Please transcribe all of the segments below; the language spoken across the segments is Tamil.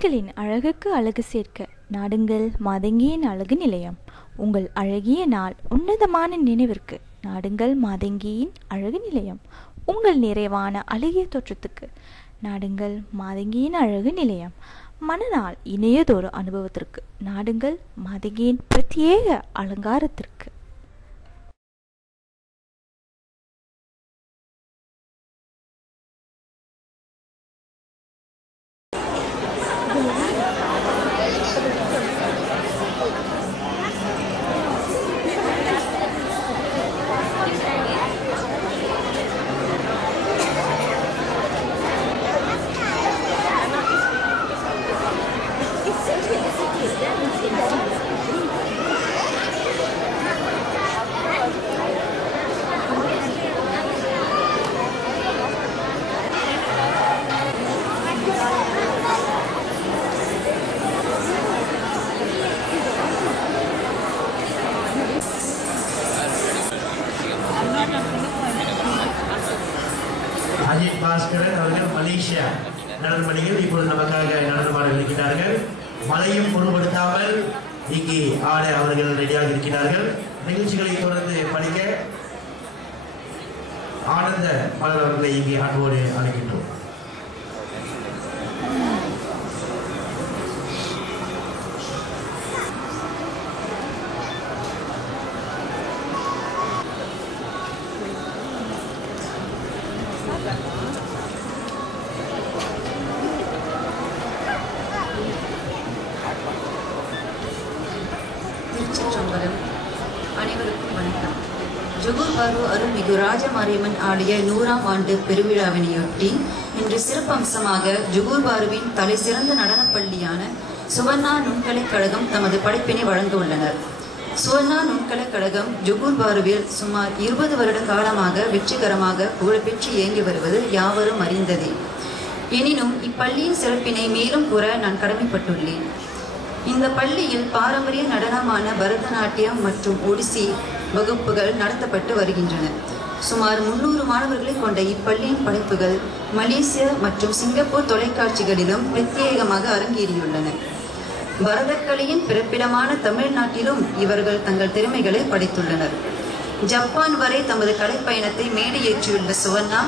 பெண்களின் அழகுக்கு அழகு சேர்க்க நாடுங்கள் மாதங்கியின் அழகு நிலையம். உங்கள் அழகிய நாள் உன்னதமான நினைவிற்கு நாடுங்கள் மாதங்கியின் அழகு நிலையம். உங்கள் நிறைவான அழகிய தோற்றத்துக்கு நாடுங்கள் மாதங்கியின் அழகு நிலையம். மனநாள் இணையதொரு அனுபவத்திற்கு நாடுங்கள் மாதங்கியின் பிரத்யேக அலங்காரத்திற்கு. அஜித் பாஸ்கரன் அவர்கள் மலேசியா நடனமணிகள் இப்பொழுது நமக்காக நடனமாட இருக்கிறார்கள். மழையும் பொருட்படுத்தாமல் இங்கே ஆட அவர்கள் ரெடியாக இருக்கிறார்கள். நிகழ்ச்சிகளை தொடர்ந்து படிக்க ஆனந்த மலர் அவர்களை இங்கே அன்போடு அழைக்கின்றோம். அனைவருக்கும் வணக்கம். ஜொகூர் பாரு அருள்மிகு ராஜமாரியம்மன் ஆலய 100ஆம் ஆண்டு பெருவிழாவினையொட்டி இன்று சிறப்பம்சமாக ஜொகூர் பாருவின் தலை சிறந்த நடனப் பள்ளியான சுவர்ணா நுண்கலைக் கழகம் தமது படைப்பினை வழங்க உள்ளனர். சுவர்ணா நுண்கலைக் கழகம் ஜொகூர் பாருவில் சுமார் 20 வருட காலமாக வெற்றிகரமாக புகழ்பெற்று இயங்கி வருவது யாவரும் அறிந்ததே. எனினும் இப்பள்ளியின் சிறப்பினை மேலும் கூற நான் கடமைப்பட்டுள்ளேன். இந்த பள்ளியில் பாரம்பரிய நடனமான பரதநாட்டியம் மற்றும் ஒடிசி வகுப்புகள் நடத்தப்பட்டு வருகின்றன. சுமார் 300 மாணவர்களை கொண்ட இப்பள்ளியின் படைப்புகள் மலேசிய மற்றும் சிங்கப்பூர் தொலைக்காட்சிகளிலும் பிரத்யேகமாக அரங்கேறியுள்ளன. பரதக்கலையின் பிறப்பிடமான தமிழ்நாட்டிலும் இவர்கள் தங்கள் திறமைகளை படைத்துள்ளனர். ஜப்பான் வரை தமது கலைப்பயணத்தை மேடையேற்றியுள்ள சுவர்ணா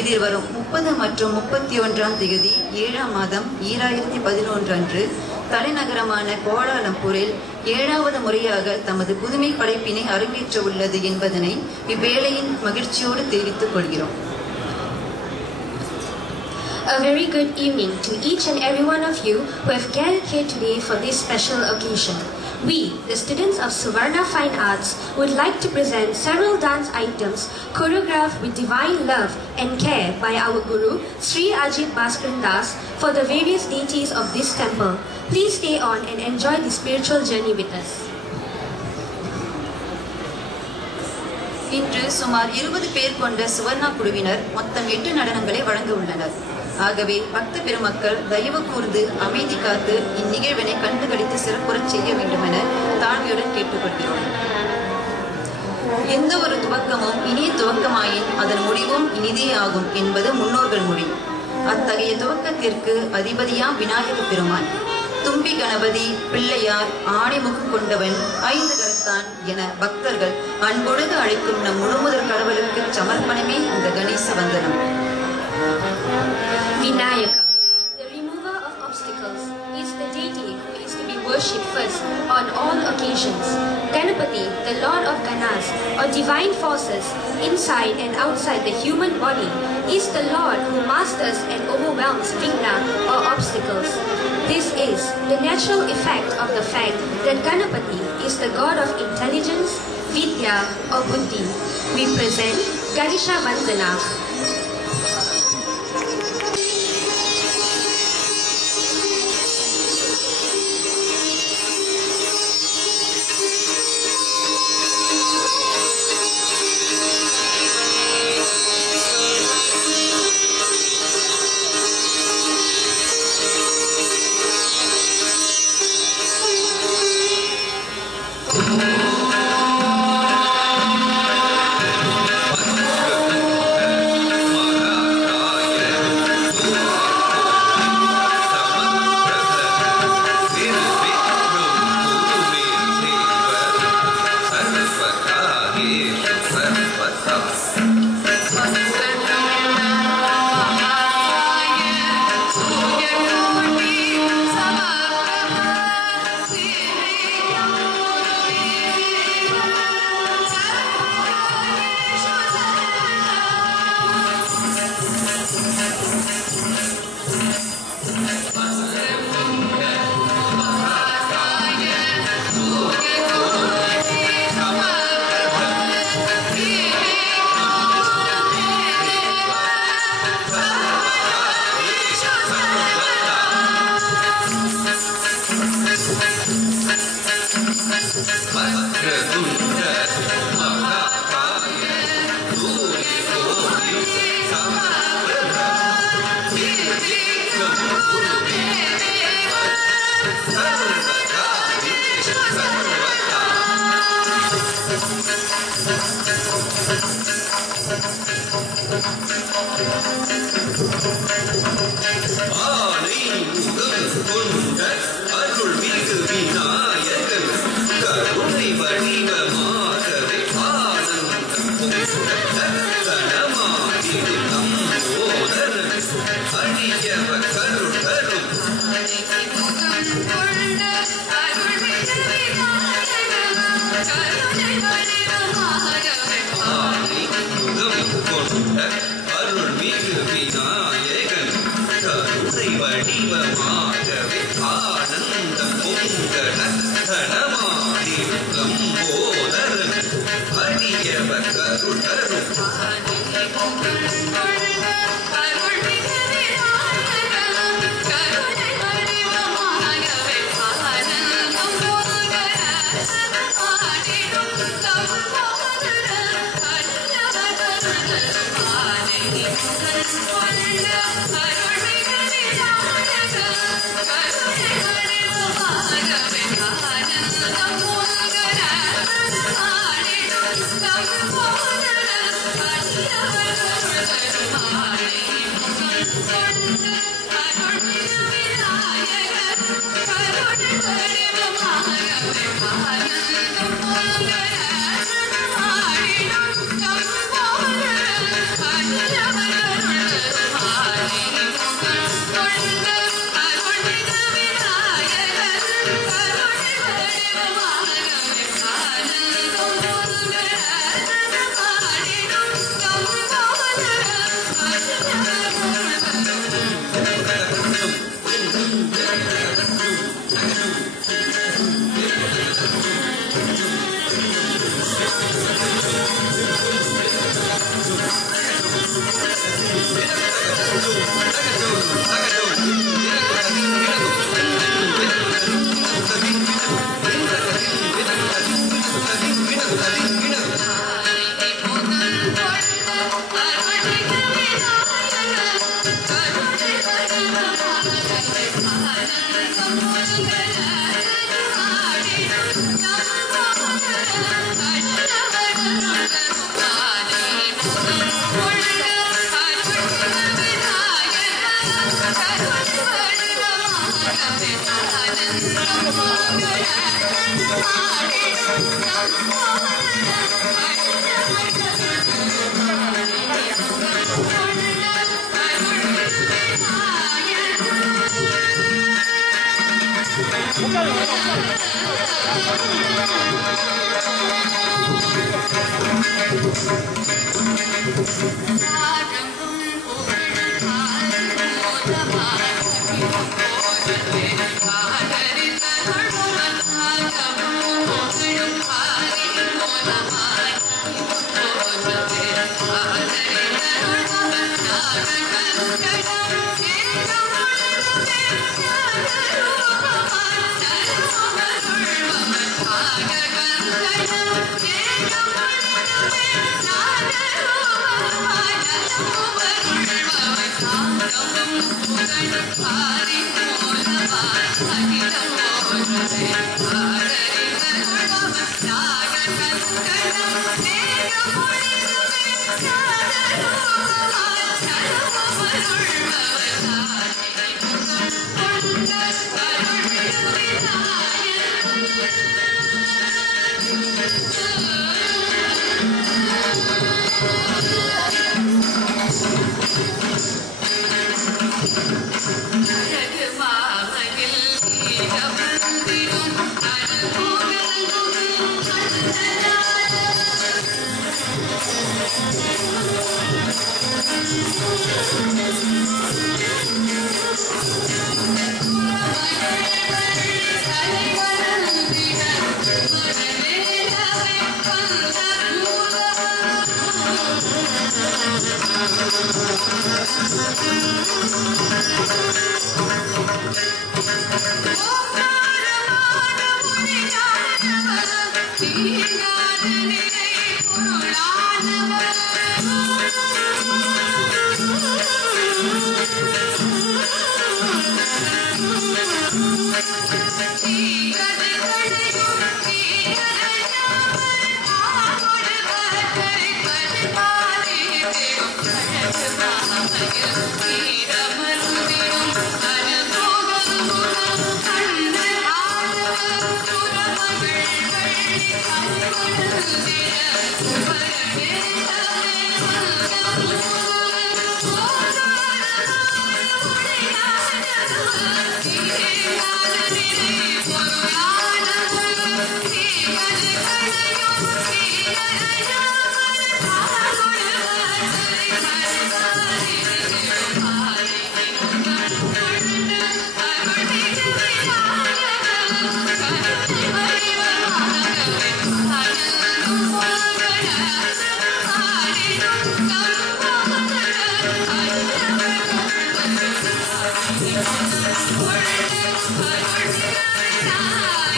எதிர்வரும் 30 மற்றும் 31ஆம் தேதி 7ஆம் மாதம் 2011 அன்று தலைநகரமான கோலாலம்பூரில் 7வது முறையாக தமது புதுமை படைப்பினை அரங்கேற்ற உள்ளது என்பதனை இவ்வேளையின் மகிழ்ச்சியோடு தெரிவித்துக் கொள்கிறோம். A very good evening to each and every one of you who have gathered here today for this special occasion. We, the students of Suvarna Fine Arts, would like to present several dance items choreographed with divine love and care by our Guru, Sri Ajit Bhaskaran Das, for the various deities of this temple. Please stay on and enjoy the spiritual journey with us. இன்று சுமார் 20 பேர் கொண்ட சுவர்ணா குழுவினர் மொத்தம் 8 நடனங்களை வழங்க உள்ளனர். ஆகவே பக்த பெருமக்கள் தயவு கூர்ந்து அமைதி காத்து இந்நிகழ்வினை கண்டுகளித்து சிறப்புறச் செய்ய வேண்டும் என தாழ்மையுடன் கேட்டுக்கொள்கிறோம். எந்த ஒரு துவக்கமும் இனிய துவக்கமாயின் அதன் முடிவும் இனிதே ஆகும் என்பது முன்னோர்கள் மொழி. அத்தகைய துவக்கத்திற்கு அதிபதியாம் விநாயக பெருமான், தும்பி கணபதி, பிள்ளையார், ஆணைமுகம் கொண்டவன், 5 கரத்தான் என பக்தர்கள் அன்பொழுது அழைக்கும் நம் முழுமுதற் கடவுளுக்கு சமர்ப்பணமே இந்த கணேச வந்தனம். Vinayaka, the remover of obstacles, is the deity who is to be worshipped first on all occasions. Ganapati, the lord of Ganas, or divine forces inside and outside the human body, is the lord who masters and overwhelms vigna or obstacles. This is the natural effect of the fact that Ganapati is the god of intelligence, vidya or buddhi. We present Ganesha Vandana. Thank you.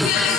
Yeah.